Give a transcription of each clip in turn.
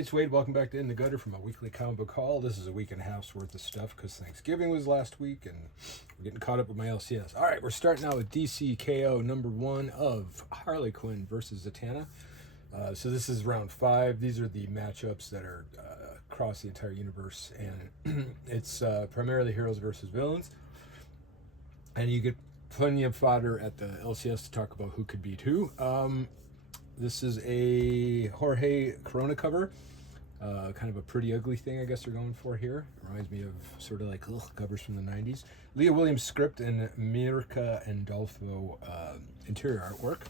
It's Wade. Welcome back to In the Gutter from a weekly comic book haul. This is a week and a half's worth of stuff because Thanksgiving was last week and we're getting caught up with my LCS. All right, we're starting out with DC KO number 1 of Harley Quinn versus Zatanna. So this is round 5. These are the matchups that are across the entire universe, and it's primarily heroes versus villains. And you get plenty of fodder at the LCS to talk about who could beat who. This is a Jorge Corona cover. Kind of a pretty ugly thing, I guess they're going for here. Reminds me of sort of like covers from the 90s. Leah Williams script and Mirka Andolfo interior artwork.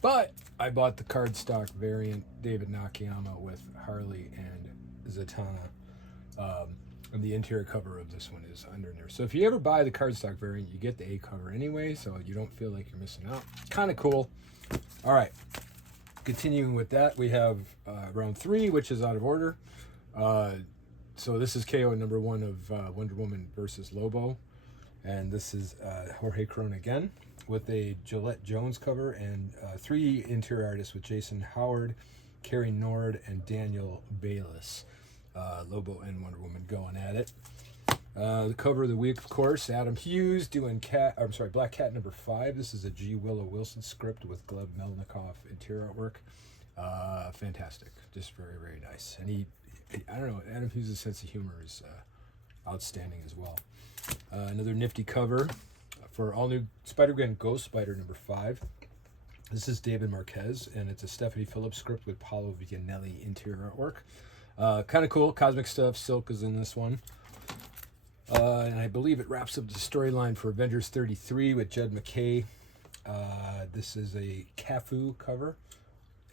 But I bought the cardstock variant David Nakayama with Harley and Zatanna. And the interior cover of this one is under there. So if you ever buy the cardstock variant, you get the A cover anyway, so you don't feel like you're missing out. Kind of cool. All right. Continuing with that, we have round 3, which is out of order. So this is KO number 1 of Wonder Woman versus Lobo. And this is Jorge Corona again with a Gillette Jones cover and 3 interior artists with Jason Howard, Carrie Nord, and Daniel Bayliss. Lobo and Wonder Woman going at it. The cover of the week, of course, Adam Hughes doing Black Cat number 5. This is a G. Willow Wilson script with Gleb Melnikoff interior artwork. Fantastic, just very, very nice. And I don't know, Adam Hughes' sense of humor is outstanding as well. Another nifty cover for all new Spider-Gwen Ghost Spider number 5. This is David Marquez, and it's a Stephanie Phillips script with Paolo Viganelli interior artwork. Kind of cool, cosmic stuff. Silk is in this one. And I believe it wraps up the storyline for Avengers 33 with Jed McKay. This is a Cafu cover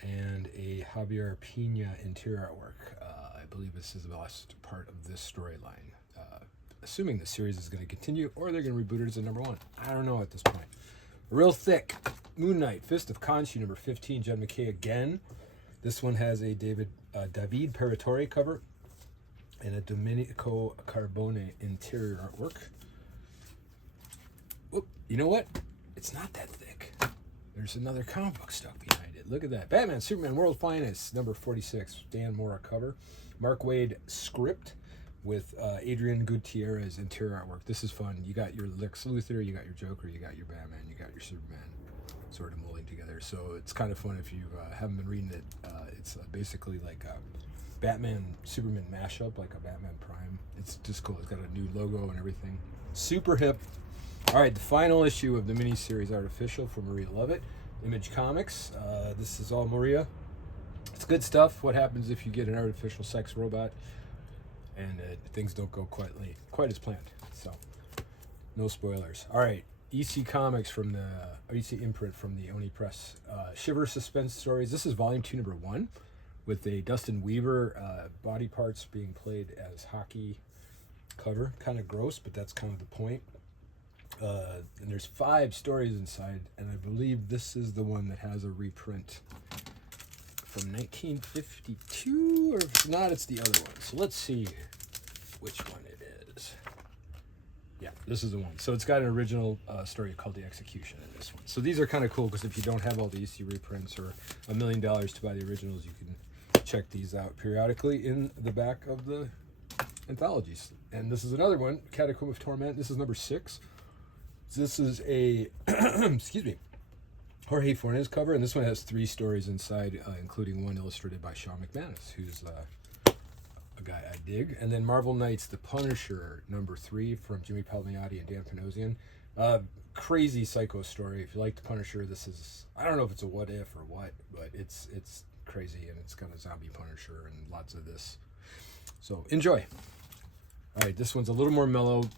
and a Javier Pina interior artwork. I believe this is the last part of this storyline. Assuming the series is going to continue, or they're going to reboot it as a number 1. I don't know at this point. Real thick Moon Knight, Fist of Khonshu number 15, Jed McKay again. This one has a David Paratore cover and a Domenico Carbone interior artwork. Whoop, you know what? It's not that thick. There's another comic book stuff behind it. Look at that. Batman, Superman, World Finest, number 46, Dan Mora cover. Mark Waid script with Adrian Gutierrez interior artwork. This is fun. You got your Lex Luthor, you got your Joker, you got your Batman, you got your Superman sort of molding together. So it's kind of fun if you haven't been reading it. It's basically like a Batman Superman mashup, like a Batman Prime. It's just cool. It's got a new logo and everything. Super hip. All right, the final issue of the miniseries Artificial from Maria Lovett, Image Comics. This is all Maria. It's good stuff. What happens if you get an artificial sex robot and things don't go quite as planned? So, no spoilers. All right, EC Comics from the EC imprint from the Oni Press. Shiver Suspense Stories. This is volume 2, number 1. With a Dustin Weaver body parts being played as hockey cover. Kind of gross, but that's kind of the point. And there's 5 stories inside, and I believe this is the one that has a reprint from 1952, or if not, it's the other one. So let's see which one it is. Yeah, this is the one. So it's got an original story called The Execution in this one. So these are kind of cool, because if you don't have all the EC reprints or $1 million to buy the originals, you can check these out periodically in the back of the anthologies. And this is another one, Catacomb of Torment. This is number 6. This is a excuse me, Jorge Fornes cover, and this one has 3 stories inside, including one illustrated by Sean McManus, who's a guy I dig. And then Marvel Knights The Punisher number 3 from Jimmy Palmiotti and Dan Panosian. Crazy psycho story. If you like The Punisher, this is, I don't know if it's a what if or what, but it's crazy, and it's got a zombie Punisher and lots of this. So enjoy. All right, this one's a little more mellow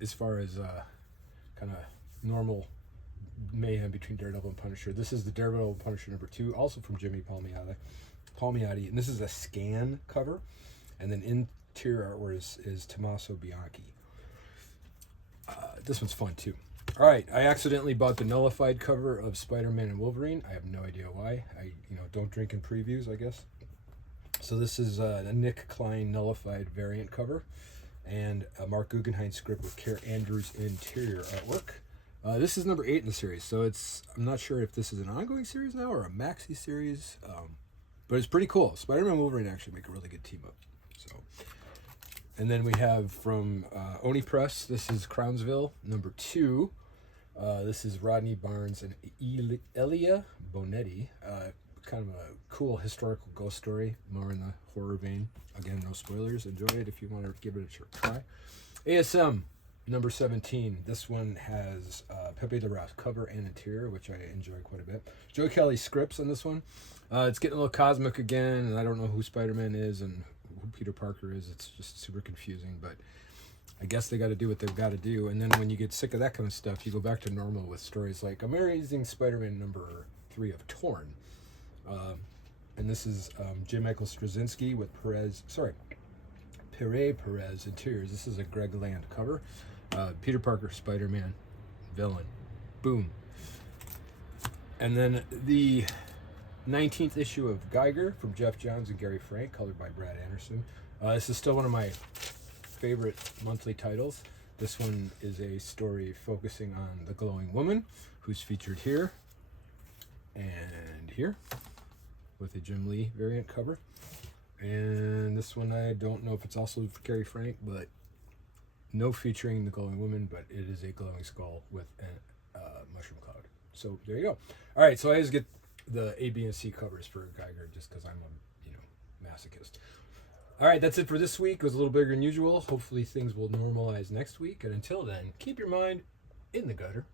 as far as kind of normal mayhem between Daredevil and Punisher. This is the Daredevil and Punisher number 2, also from Jimmy Palmiotti, and this is a scan cover, and then interior artwork is Tommaso Bianchi. This one's fun too. All right, I accidentally bought the nullified cover of Spider-Man and Wolverine. I have no idea why. I don't drink in previews, I guess. So this is a Nick Klein nullified variant cover, and a Mark Guggenheim script with Care Andrews interior artwork. This is number 8 in the series, so I'm not sure if this is an ongoing series now or a maxi series. But it's pretty cool. Spider-Man and Wolverine actually make a really good team up. So, and then we have from Oni Press, this is Crownsville, number 2. This is Rodney Barnes and Elia Bonetti. Kind of a cool historical ghost story, more in the horror vein. Again, no spoilers. Enjoy it if you want to give it a try. ASM, number 17. This one has Pepe the Rouse cover and interior, which I enjoy quite a bit. Joe Kelly scripts on this one. It's getting a little cosmic again, and I don't know who Spider-Man is and who Peter Parker is. It's just super confusing, but I guess they got to do what they've got to do. And then when you get sick of that kind of stuff, you go back to normal with stories like Amazing Spider-Man number 3 of Torn. And this is J. Michael Straczynski with Perez interiors. This is a Greg Land cover. Peter Parker, Spider-Man, villain. Boom. And then the 19th issue of Geiger from Jeff Johns and Gary Frank, colored by Brad Anderson. This is still one of my favorite monthly titles. This one is a story focusing on the glowing woman, who's featured here and here with a Jim Lee variant cover. And this one, I don't know if it's also for Gary Frank, but no featuring the glowing woman, but it is a glowing skull with a mushroom cloud. So there you go. All right, so I always get the A, B, and C covers for Geiger just because I'm a masochist. All right, that's it for this week. It was a little bigger than usual. Hopefully things will normalize next week. And until then, keep your mind in the gutter.